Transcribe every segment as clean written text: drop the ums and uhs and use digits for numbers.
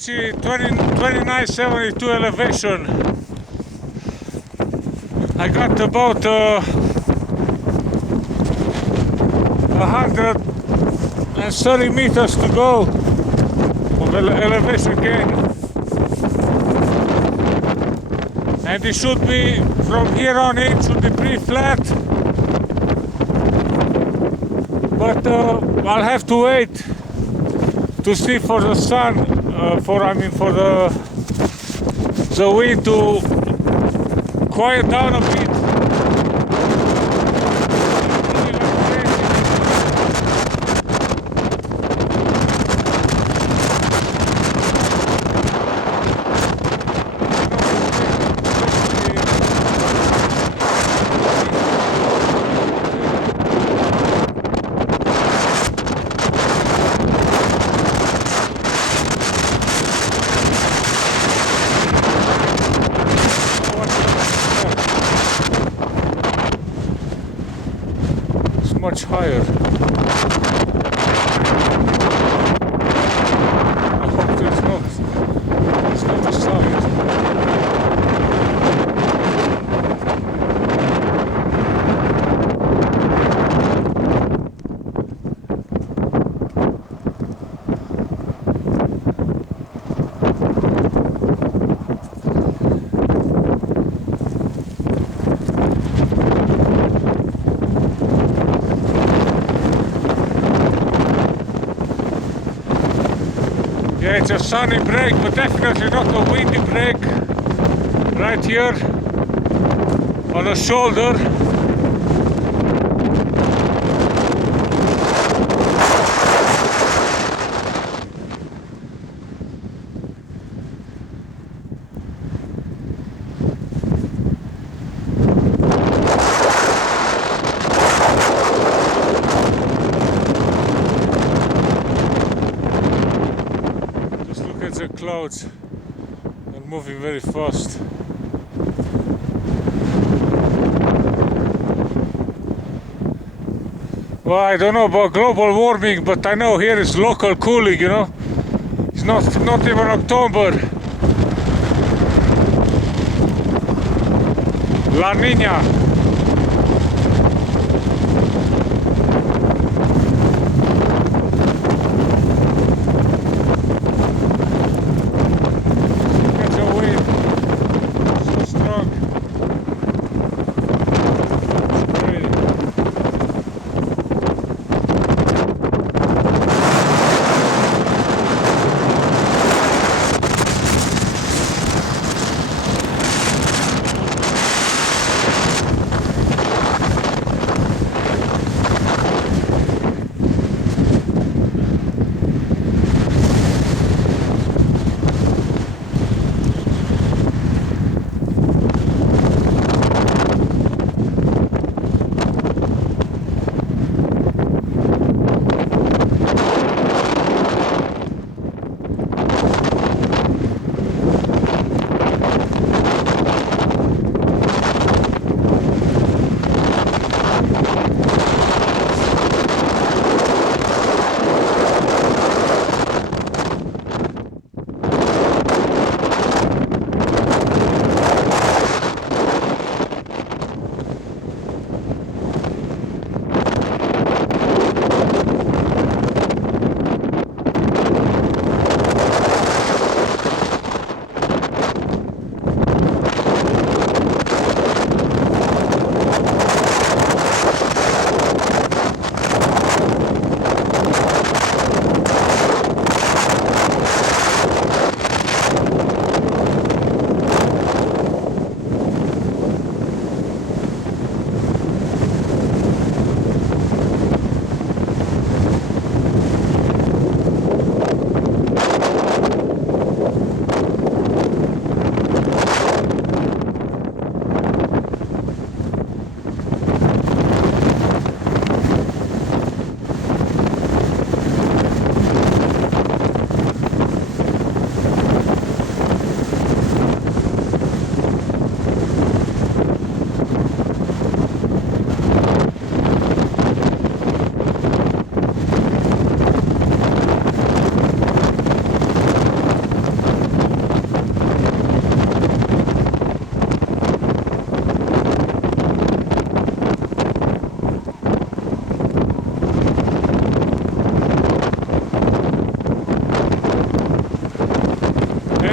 see 2972 elevation. I got about 130 meters to go of elevation gain. And it should be, from here on in, should be pretty flat. But I'll have to wait to see for the sun, for the wind to quiet down a bit. Much higher. I hope it's not a summit. Yeah, it's a sunny break, but definitely not a windy break. Right here on the shoulder. The clouds are moving very fast. Well, I don't know about global warming, but I know here is local cooling, you know. It's not even October. La Niña.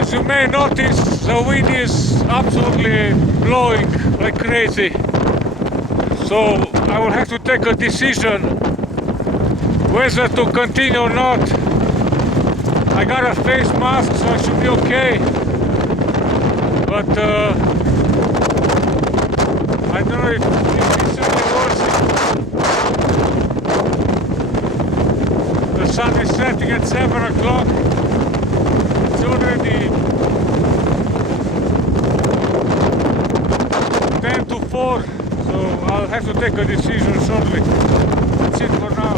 As you may notice, the wind is absolutely blowing like crazy. So I will have to take a decision whether to continue or not. I got a face mask, so I should be okay. But I don't know if it's really worth it. The sun is setting at 7 o'clock. It's already 10 to 4, so I'll have to take a decision shortly. That's it for now.